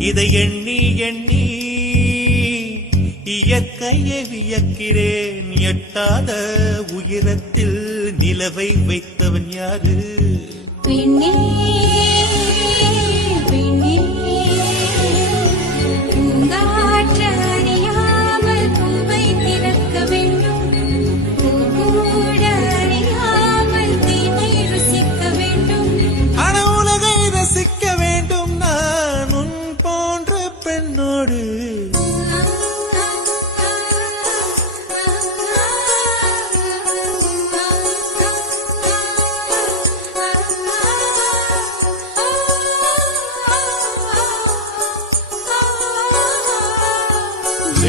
இதை எண்ணி எண்ணி இயற்கையை வியக்கிறேன். எட்டாத உயரத்தில் நிலவை வைத்தவன் யாரு? பெண்ணே